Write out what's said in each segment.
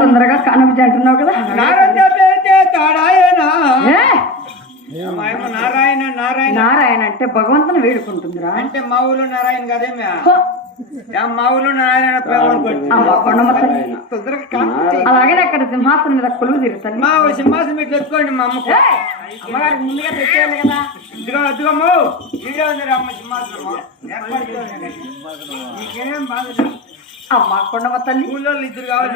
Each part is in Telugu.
తొందరగా కానబుజ్జి అంటున్నావు కదా. నారాయణ నారాయణ నారాయణ అంటే భగవంతుని వేడుకుంటుందిరా. అంటే మా ఊళ్ళో నారాయణ కదేమే మా ఊళ్ళో నారాయణ అలాగే అక్కడ సింహాసనం మీద కొలువు తీరుతాను. మా సింహాసనం మీరు తెచ్చుకోండి మా అమ్మకు. అమ్మగారికి ముందుగా తెచ్చేయాలి కదా. ఇదిగో అదిగమ్ము ఇదే ఉంది అమ్మ సింహాసనము. నీకేం బాధ అమ్మ కొండమ్మ తల్లి ఊళ్ళో ఇద్దరు కావాలి.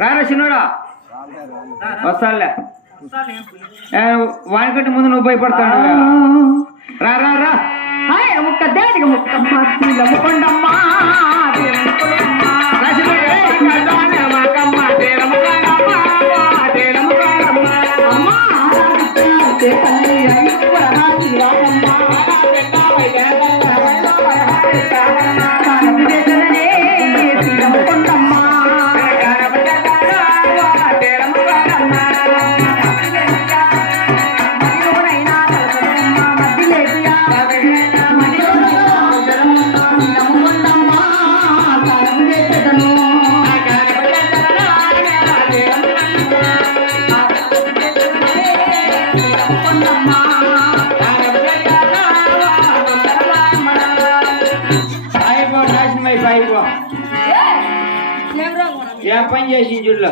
రారా చిన్నోడా వస్తాలే. వానికంటే ముందు నువ్వు భయపడతాను. రా రా రా ముక్క దేడిగా ముక్కమ్మ కొండమ్మ ఏం పని చేసి చూడలో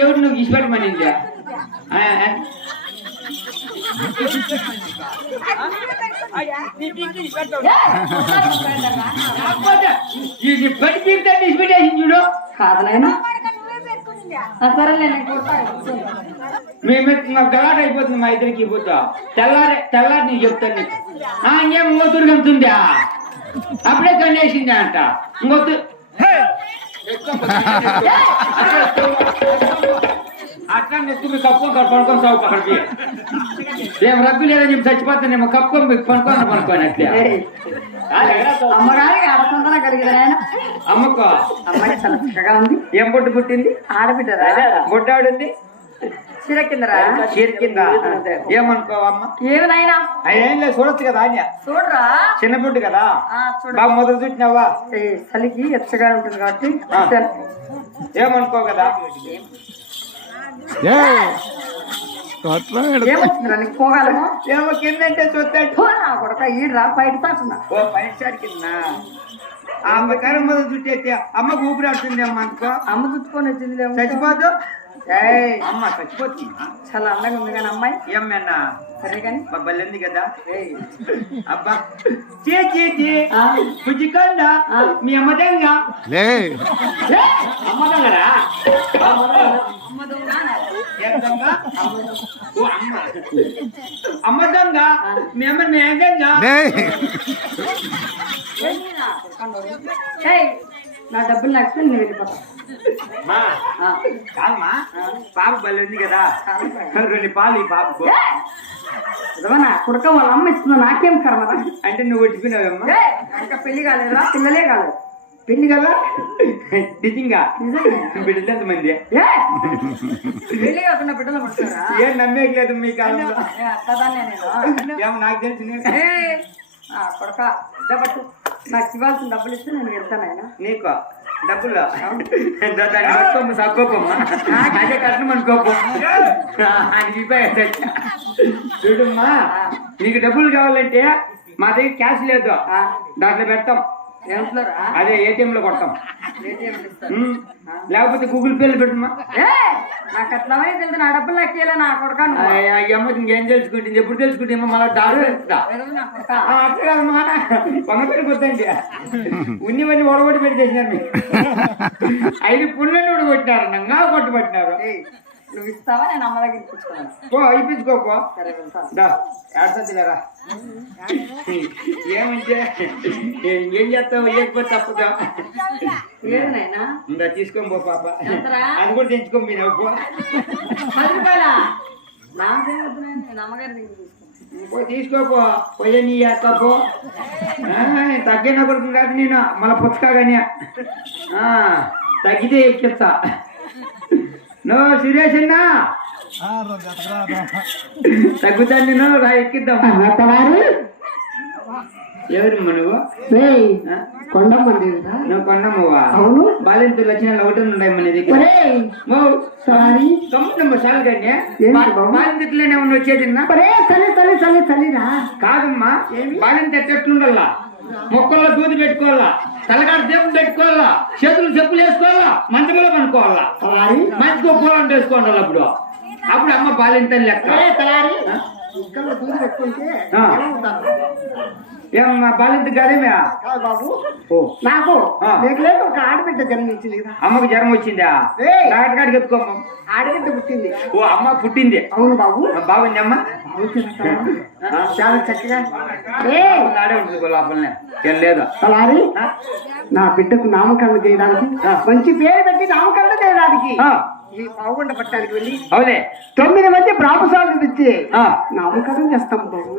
ఎవరు నువ్వు ఇష్టపడమని చూడు కాదనైనా మేము గలాట అయిపోతుంది మా ఇద్దరికి పోతా. తెల్లారి నీకు చెప్తాను నీకు. ఇంకేం ఇంకొద్దురు గంతుందా అప్పుడే కన్నేసింది అంట. ఇంకొద్దు అట్లా నెత్తి మీకు కప్పుకొని పనుకొని సాగు అక్కడికి. ఏం రగ్గు లేదని చెప్పి చచ్చిపోతానేమో కప్పుకొని మీకు పనుకోని అట్లా. అమ్మగారికి ఆడసంతన కలిగిన ఆయన అమ్మకో అమ్మాయి చాలా చక్కగా ఉంది. ఏం బొట్టు పుట్టింది? ఆడబిడ్డరా బొడ్డాడుంది చీర కిందరా. చీర కింద ఏమనుకోవమ్మ? ఏమినైనా ఏం లేదు చూడొచ్చు కదా. ఆయన చూడరా చిన్న బుడ్డు కదా చూడ బాగా మొదలు చుట్టినావా? చలికి ఎచ్చగా ఉంటుంది కాబట్టి ఏమనుకో కదా. ఏమొచ్చిందిరా నీకు పోగలము? ఏమో కిందంటే చూస్తాడు కొడక ఈడ్రా బయట తాకున్నా. ఓ పైసారి కింద అమ్మ కరం మొదలు చుట్టేస్తే అమ్మకు ఊపిరాడుతుంది. అమ్మ అనుకో అమ్మ చుట్టుకొని వచ్చింది చచ్చిపోదు. అమ్మ చచ్చిపోతుంది. చాలా అందంగా ఉంది కానీ అమ్మాయి ఏమన్నా సరే కానీ బల్లెంది కదా. అబ్బా పుజ్జికొండ మీ అమ్మదంగా అమ్మదంగరా అమ్మదంగా మీ అమ్మ నేదంగా. నా డబ్బులు నాకు నేను వెళ్ళిపోతా. కాదమ్మా పాప బలి ఉంది కదా. 2 పాలు ఈ పాపకు కుడక వాళ్ళ అమ్మ ఇస్తుందా? నాకేం కర్మరా అంటే నువ్వు ఒట్టిపోయినావమ్మా. ఇంకా పెళ్లి కాలేదా? పిల్లలే కాలేదు. పెళ్లి కదా నిజంగా బిడ్డలు ఎంతమంది? పెళ్లి కాకుండా బిడ్డలు పడతారా? ఏం నమ్మేయలేదు మీ కాలంలో. ఏమో నాకు తెలిసింది. కొడక పట్టు నాకు ఇవ్వాల్సిన డబ్బులు ఇస్తే నేను వెళ్తాను. నీకు డబ్బులు పట్టుకోమ్మ సక్కోపమ్మా. అదే కట్నం అనుకోపం. చూడమ్మా నీకు డబ్బులు కావాలంటే మా దగ్గర క్యాష్ లేదు. దాంట్లో పెడతాం. ఏమంటున్నారా? అదే ATM లో కొడతాం. ATM లో ఇస్తారు. లేకపోతే గూగుల్ పేలో పెట్టుమా. నాకు అట్లా తెలుసు, నా డబ్బులు లెక్కేలా నా కొడుకా నువ్వు. అయ్యమ్మ ఇంకేం తెలుసుకుంటుంది, ఎప్పుడు తెలుసుకుంటే మళ్ళీ డాక్టర్ నా కొడుకా. అట్లా కాదమ్మా, పొంగపెట్టి కొద్దండి ఉన్నివన్నీ ఒడగొట్టి పెట్టి చేసినారు మీరు. 5 పుల్లలు ఒడగొట్టినారు, నంగా కొట్టుబట్టినారు. ఏయ్, నువ్వు ఇస్తావా? నేను అమ్మ దగ్గర ఇప్పించుకోవాలి. పో ఇప్పించుకోపో. సరే వెళ్తాను. ఏడ్చలేరా ఏమంటే ఏం చేస్తావు, లేకపోతే తప్పుదా. లేదు నాయనా. ఇంకా తీసుకొని పో పాప, ఎంతరా? అది కూడా తెచ్చుకోం మీరు. పో 10 రూపాయలా? నాకేం వద్దు నాయనా, నేను అమ్మగారి దగ్గర తీసుకో. పో తీసుకోపో, పోయే నీ పో. తగ్గిన కొడుకు కాదు నేను, మళ్ళీ పుచ్చకాగానే తగ్గితే ఎక్కిస్తా. నో సురేష్ అన్నా తగ్గుతాను నేను, రా ఎక్కిద్దాం. ఎవరమ్మా నువ్వు? కొండమ్మ. నువ్వు కొండమ్మవా? అవును. బాలింతులు వచ్చిన ఒకటి ఉన్నాయమ్మా నీ దగ్గర. తమ్ముడమ్మా చాలు కానీ బాలింతట్లోనే ఉన్న వచ్చేది. కాదమ్మా, బాలింత ఎట్లుండల్లా, మొక్కల్లో దూది పెట్టుకోవాలా, తలకాడ దేవుడు పెట్టుకోవాలా, చేతులు చెప్పులు వేసుకోవాలా, మంచంలో పనుకోవాలా, మంచిగా కూలంట వేసుకోండి. అప్పుడు అమ్మ బాలింతని లెక్క. ఏమమ్మా బాలింత కాదేమే బాబు? ఓ నాకు లేక ఒక ఆడబిడ్డ జన్మించింది. అమ్మకు జ్వరం వచ్చిందా? డాక్టర్ కాడికి ఎత్తుకోమ్మ. ఆడబిడ్డ పుట్టింది. ఓ అమ్మ పుట్టింది? అవును బాబు. బాగుంది అమ్మ, చాలా చక్కగా ఆడే ఉంటుంది లోపలనే. ఏం లేదా అలారి నా బిడ్డకు నామకరణం చేయడానికి, మంచి పేరు పెట్టి నామకరణం చేయడానికి ఈ పావుగొండ పట్టడానికి వెళ్ళి అవునే 9 మంది బ్రాహ్మణులు తెచ్చి నామకరణం చేస్తాం బాబు.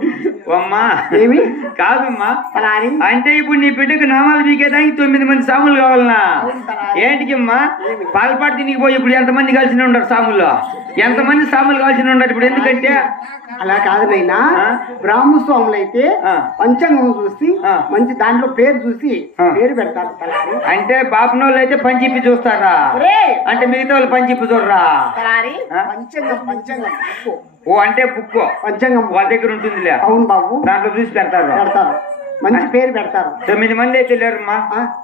అమ్మా ఏమి కాదమ్మా, అలారి అంటే ఇప్పుడు నీ బిడ్డకు నామాలు బీకేదానికి 9 మంది సాములు కావాలనా? ఏంటికమ్మా, పాలపాటు తినికి పోయి ఇప్పుడు ఎంతమంది కలిసి ఉండరు సాముల్లో? ఎంతమంది సాములు కలిసి ఉండరు ఇప్పుడు? ఎందుకంటే అలా కాదు నైనా, బ్రాహ్మణ స్వాములు అయితే పంచాంగం చూసి మంచి దాంట్లో పేరు చూసి పేరు పెడతారు. అంటే బాపనోళ్ళు అయితే పంచిప్పి చూస్తారా? అంటే మిగతా వాళ్ళు పంచిప్పి చూడరా? పంచాంగం ఓ అంటే బుక్ పంచాంగం వాళ్ళ దగ్గర ఉంటుందిలే. అవును బాబు. దాంట్లో చూసి పెడతారు, మంచి పేరు పెడతారు. 9 మంది అయితే లేరమ్మా.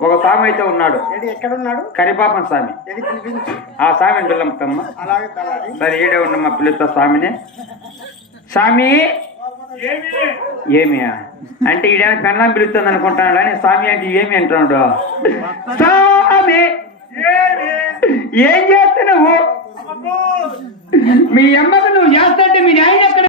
ఒక స్వామి అయితే ఉన్నాడు. ఎక్కడున్నాడు? కరిపాపం స్వామి. ఆ స్వామిని పిల్లమ్మా. సరే ఈడే ఉండమ్మా, పిలుస్తా స్వామిని. స్వామి ఏమి అంటే ఈడేమైనా పెళ్ళం పిలుస్తుంది అనుకుంటాడు అని స్వామి అంటే ఏమి అంటున్నాడు. స్వామి ఏం చేస్తున్నావు? మీ అమ్మకు నువ్వు చేస్తుంటే మీ నాయన ఎక్కడ